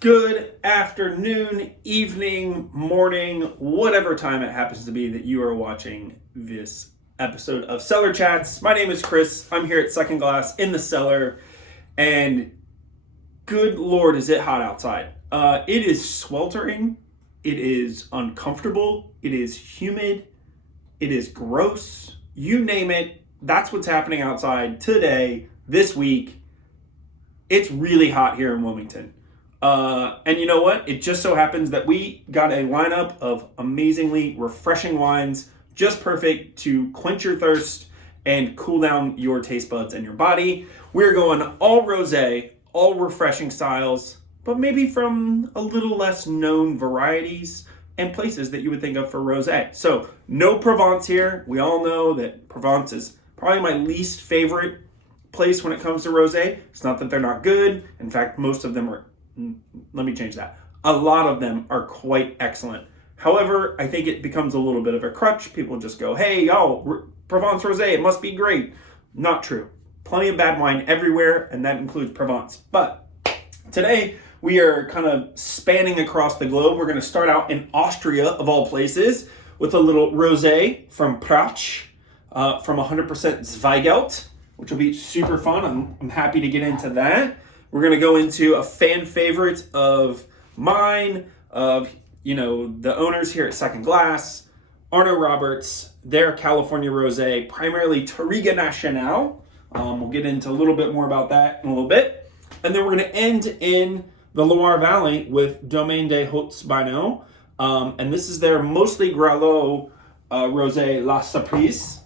Good afternoon, evening, morning, whatever time it happens to be that you are watching this episode of Cellar Chats. My name is Chris. I'm here at Second Glass in the cellar, and good Lord, is it hot outside. It is sweltering, it is uncomfortable, it is humid, it is gross, you name it. That's what's happening outside today, this week. It's really hot here in Wilmington. And you know what? It just so happens that we got a lineup of amazingly refreshing wines, just perfect to quench your thirst and cool down your taste buds and your body. We're going all rosé, all refreshing styles, but maybe from a little less known varieties and places that you would think of for rosé. So no Provence here. We all know that Provence is probably my least favorite place when it comes to rosé. It's not that they're not good. In fact, most of them are. Let me change that. A lot of them are quite excellent. However, I think it becomes a little bit of a crutch. People just go, hey, Provence Rosé, it must be great. Not true. Plenty of bad wine everywhere, and that includes Provence. But today, we are kind of spanning across the globe. We're going to start out in Austria, of all places, with a little rosé from Pratsch, from 100% Zweigelt, which will be super fun. I'm happy to get into that. We're going to go into a fan favorite of mine, of, the owners here at Second Glass, Arnot-Roberts, their California Rosé, primarily Touriga Nacional. We'll get into a little bit more about that in a little bit. And then we're going to end in the Loire Valley with Domaine de Hauts Baigneux. And this is their mostly Grolleau Rosé La Surprise.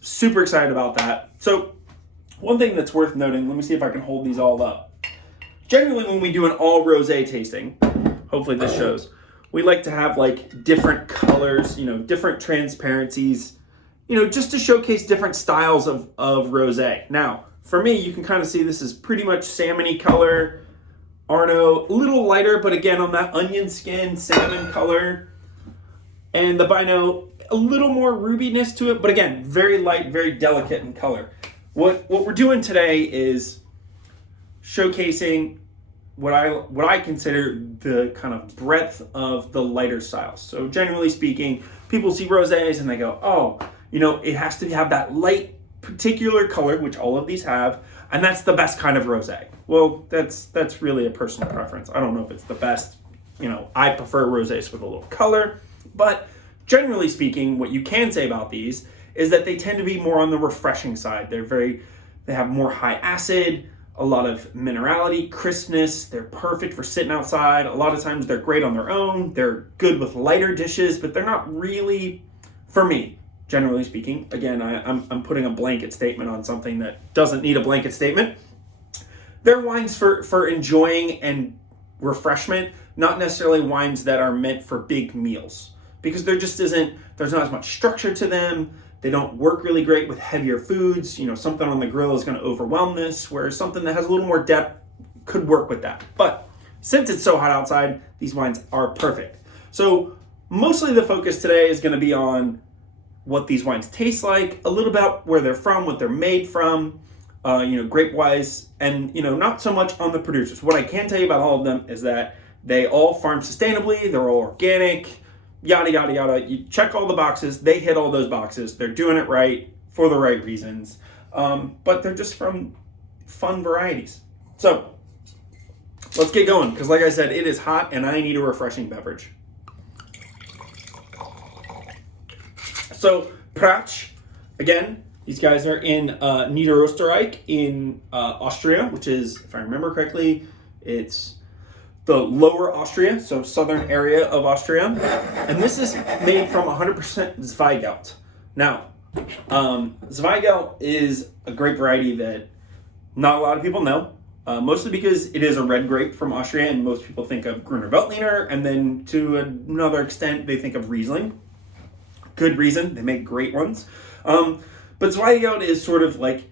Super excited about that. So, one thing that's worth noting, let me see if I can hold these all up. Generally, when we do an all rosé tasting, hopefully this shows, we like to have like different colors, different transparencies, just to showcase different styles of rosé. Now, for me, you can kind of see this is pretty much salmon-y color. Arnaud, a little lighter, but again, on that onion skin, salmon color. And the Baigneux, a little more rubiness to it, but again, very light, very delicate in color. What we're doing today is showcasing what I consider the kind of breadth of the lighter styles. So generally speaking, people see rosés and they go, it has to have that light particular color, which all of these have, and that's the best kind of rosé. Well, that's really a personal preference. I don't know if it's the best. I prefer rosés with a little color, but generally speaking, what you can say about these is that they tend to be more on the refreshing side. They have more high acid, a lot of minerality, crispness. They're perfect for sitting outside. A lot of times they're great on their own. They're good with lighter dishes, but they're not really, for me, generally speaking. Again, I'm putting a blanket statement on something that doesn't need a blanket statement. They're wines for enjoying and refreshment, not necessarily wines that are meant for big meals, because there's not as much structure to them. They don't work really great with heavier foods. Something on the grill is going to overwhelm this, whereas something that has a little more depth could work with that. But since it's so hot outside, these wines are perfect. So mostly the focus today is going to be on what these wines taste like, a little about where they're from, what they're made from, grape-wise, and, not so much on the producers. What I can tell you about all of them is that they all farm sustainably, they're all organic, yada, yada, yada. You check all the boxes. They hit all those boxes. They're doing it right for the right reasons. But they're just from fun varieties. So let's get going, because like I said, it is hot and I need a refreshing beverage. So Pratsch, again, these guys are in Niederösterreich in Austria, which is, if I remember correctly, it's the Lower Austria, so southern area of Austria. And this is made from 100% Zweigelt. Now, Zweigelt is a grape variety that not a lot of people know, mostly because it is a red grape from Austria, and most people think of Gruner Veltliner, and then to another extent, they think of Riesling. Good reason, they make great ones. But Zweigelt is sort of like,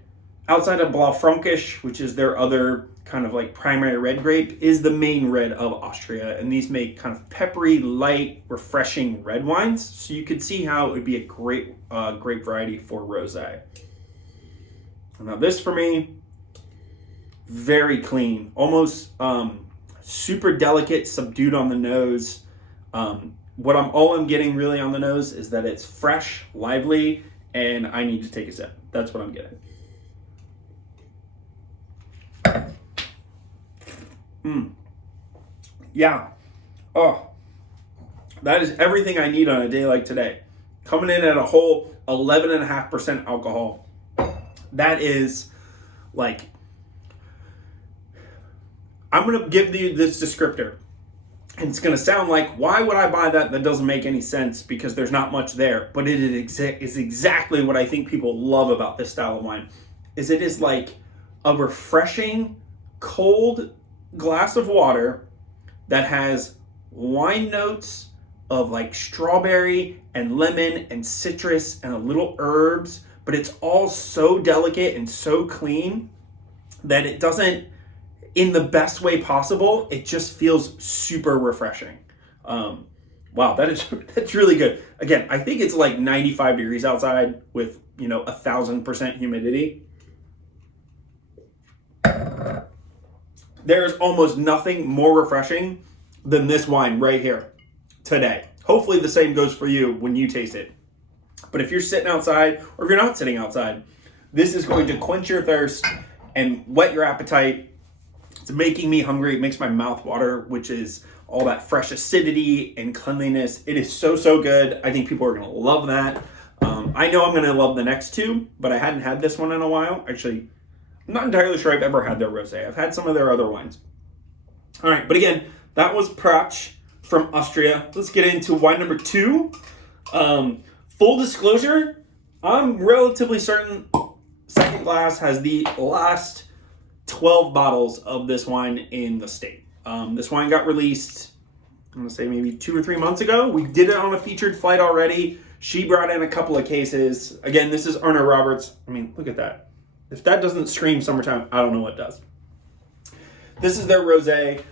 outside of Blaufränkisch, which is their other kind of like primary red grape, is the main red of Austria. And these make kind of peppery, light, refreshing red wines. So you could see how it would be a great grape variety for rosé. Now this for me, very clean, almost super delicate, subdued on the nose. All I'm getting really on the nose is that it's fresh, lively, and I need to take a sip. That's what I'm getting. Yeah. Oh, that is everything I need on a day like today. Coming in at a whole 11.5% alcohol. That is like, I'm going to give you this descriptor. And it's going to sound like, why would I buy that? That doesn't make any sense because there's not much there. But it is exactly what I think people love about this style of wine. Is it is like a refreshing, cold glass of water that has wine notes of like strawberry and lemon and citrus and a little herbs. But it's all so delicate and so clean that it doesn't, in the best way possible, it just feels super refreshing. Wow, that's really good. Again, I think it's like 95 degrees outside with 1,000% humidity. There's almost nothing more refreshing than this wine right here today. Hopefully the same goes for you when you taste it. But if you're sitting outside, or if you're not sitting outside, this is going to quench your thirst and whet your appetite. It's making me hungry. It makes my mouth water, which is all that fresh acidity and cleanliness. It is so, so good. I think people are going to love that. I know I'm going to love the next two, but I hadn't had this one in a while. Actually, I'm not entirely sure I've ever had their Rosé. I've had some of their other wines. All right, but again, that was Pratsch from Austria. Let's get into wine number 2. Full disclosure, I'm relatively certain Second Glass has the last 12 bottles of this wine in the state. This wine got released, I'm going to say maybe 2 or 3 months ago. We did it on a featured flight already. She brought in a couple of cases. Again, this is Arnot-Roberts. I mean, look at that. If that doesn't scream summertime, I don't know what does. This is their Rosé.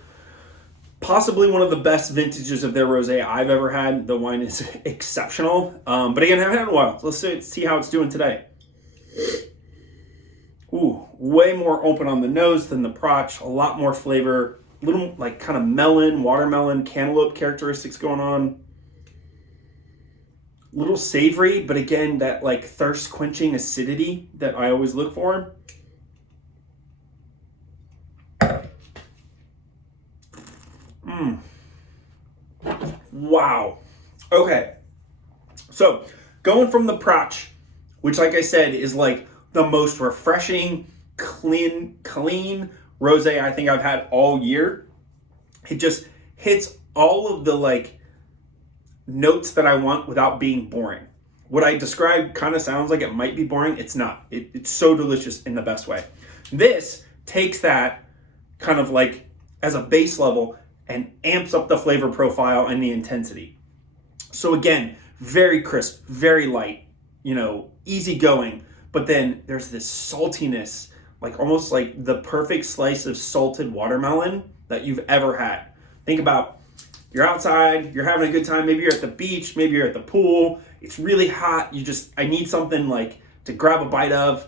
Possibly one of the best vintages of their Rosé I've ever had. The wine is exceptional. But again, I haven't had it in a while. So let's see how it's doing today. Ooh, way more open on the nose than the Pratsch. A lot more flavor. A little like kind of melon, watermelon, cantaloupe characteristics going on. A little savory, but again, that like thirst quenching acidity that I always look for. Wow. Okay. So going from the Pratsch, which like I said is like the most refreshing, clean Rosé I think I've had all year. It just hits all of the like notes that I want without being boring. What I described kind of sounds like it might be boring. It's not. It's so delicious in the best way. This takes that kind of like as a base level and amps up the flavor profile and the intensity. So again, very crisp, very light, easy going. But then there's this saltiness, like almost like the perfect slice of salted watermelon that you've ever had. Think about, you're outside, you're having a good time. Maybe you're at the beach, maybe you're at the pool. It's really hot. I need something like to grab a bite of.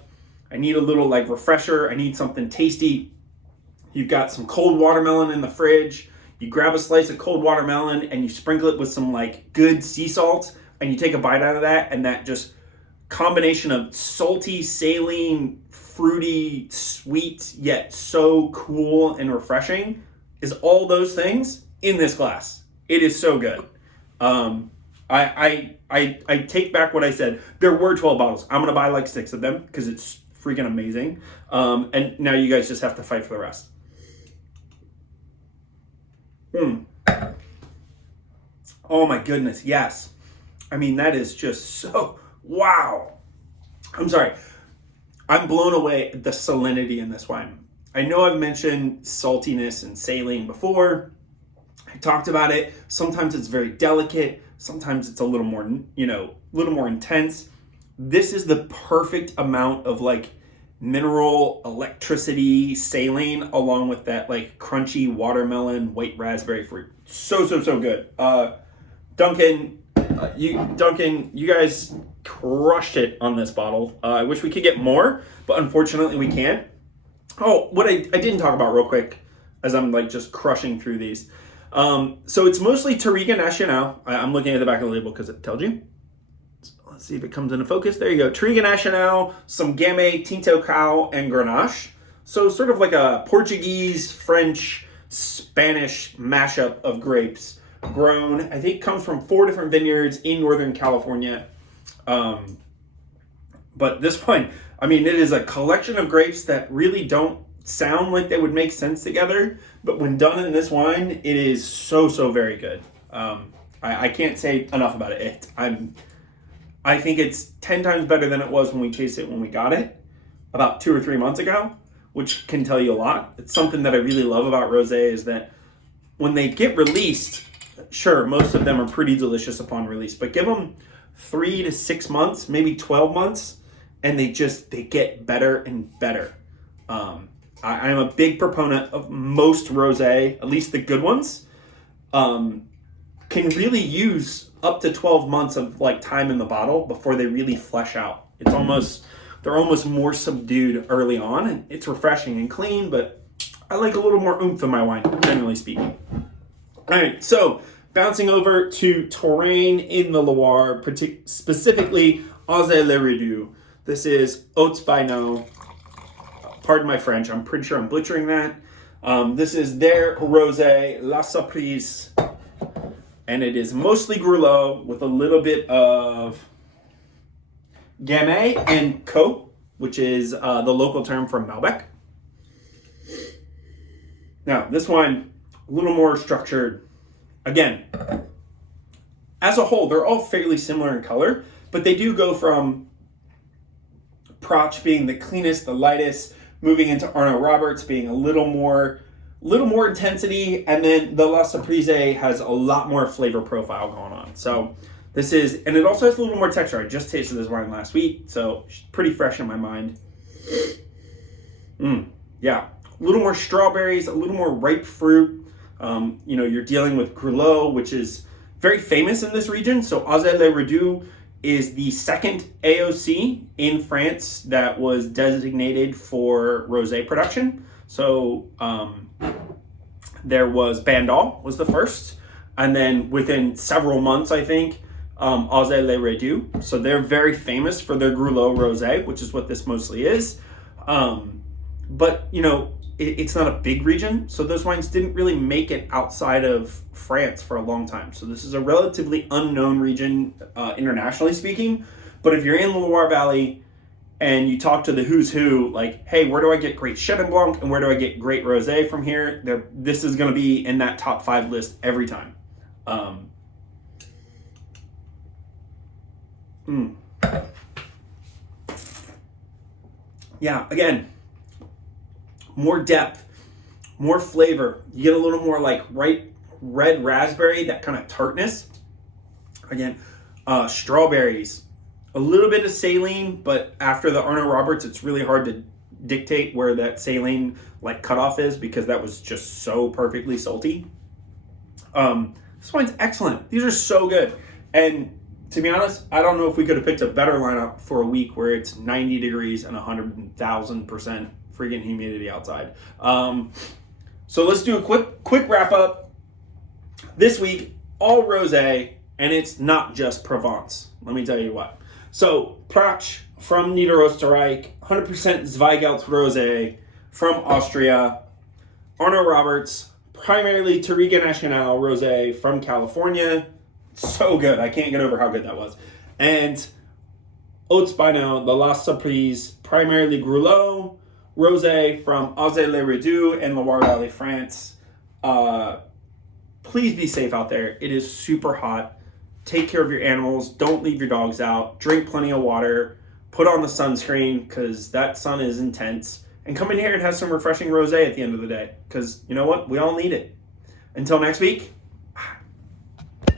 I need a little like refresher. I need something tasty. You've got some cold watermelon in the fridge. You grab a slice of cold watermelon and you sprinkle it with some like good sea salt and you take a bite out of that, and that just combination of salty, saline, fruity, sweet, yet so cool and refreshing is all those things in this glass. It is so good. I take back what I said. There were 12 bottles. I'm going to buy like 6 of them because it's freaking amazing. And now you guys just have to fight for the rest. Oh my goodness, yes. I mean, that is just so, wow. I'm sorry. I'm blown away at the salinity in this wine. I know I've mentioned saltiness and saline before. I talked about it. Sometimes it's very delicate. Sometimes it's a little more, a little more intense. This is the perfect amount of like mineral, electricity, saline, along with that like crunchy watermelon, white raspberry fruit. So good. Duncan, you guys crushed it on this bottle. I wish we could get more, but unfortunately we can't. Oh, what I didn't talk about real quick. as I'm like just crushing through these. So it's mostly Touriga Nacional. I'm looking at the back of the label because it tells you. So let's see if it comes into focus. There you go. Touriga Nacional, some Gamay, Tinto, and Grenache. So sort of like a Portuguese, French, Spanish mashup of grapes. Grown, I think, comes from 4 different vineyards in Northern California. But this one, I mean, it is a collection of grapes that really don't sound like they would make sense together. But when done in this wine, it is so very good. I can't say enough about it. I think it's 10 times better than it was when we tasted it when we got it about 2 or 3 months ago, which can tell you a lot. It's something that I really love about Rosé is that when they get released, sure, most of them are pretty delicious upon release, but give them 3 to 6 months, maybe 12 months, and they get better and better. I am a big proponent of most rosé, at least the good ones, can really use up to 12 months of like time in the bottle before they really flesh out. They're almost more subdued early on, and it's refreshing and clean, but I like a little more oomph in my wine, generally speaking. All right, so bouncing over to Touraine in the Loire, specifically Azay-le-Rideau. This is Hauts Baigneux. Pardon my French, I'm pretty sure I'm butchering that. This is their Rosé, La Surprise. And it is mostly Grolleau with a little bit of Gamay and Co, which is the local term for Malbec. Now, this wine, a little more structured. Again, as a whole, they're all fairly similar in color, but they do go from Pratsch being the cleanest, the lightest, moving into Arnot-Roberts being a little more intensity, and then the La Surprise has a lot more flavor profile going on. So this is, and it also has a little more texture. I just tasted this wine last week, so it's pretty fresh in my mind. Yeah, a little more strawberries, a little more ripe fruit. You're dealing with Grolleau, which is very famous in this region. So Azay-le-Rideau is the second AOC in France that was designated for rosé production. So there was Bandol was the first, and then within several months, I think, Azay-le-Rideau. So they're very famous for their Grolleau rosé, which is what this mostly is. But it's not a big region, so those wines didn't really make it outside of France for a long time. So this is a relatively unknown region, internationally speaking. But if you're in the Loire Valley and you talk to the who's who, like, hey, where do I get great Chenin Blanc and where do I get great rosé from here? This is going to be in that top 5 list every time. Yeah, again, more depth, more flavor. You get a little more like ripe red raspberry, that kind of tartness. Again, strawberries, a little bit of saline, but after the Arnot-Roberts, it's really hard to dictate where that saline like cutoff is because that was just so perfectly salty. This wine's excellent. These are so good. And to be honest, I don't know if we could have picked a better lineup for a week where it's 90 degrees and 100,000% freaking humidity outside. So let's do a quick wrap up. This week, all rosé, and it's not just Provence. Let me tell you what. So Pratsch from Niederösterreich, 100% Zweigelt rosé from Austria. Arnot-Roberts, primarily Touriga Nacional rosé from California. So good. I can't get over how good that was. And Hauts Baigneux, the La Surprise, primarily Grolleau rosé from Azay-le-Rideau in Loire Valley, France. Please be safe out there. It is super hot. Take care of your animals. Don't leave your dogs out. Drink plenty of water. Put on the sunscreen because that sun is intense. And come in here and have some refreshing rosé at the end of the day because you know what? We all need it. Until next week,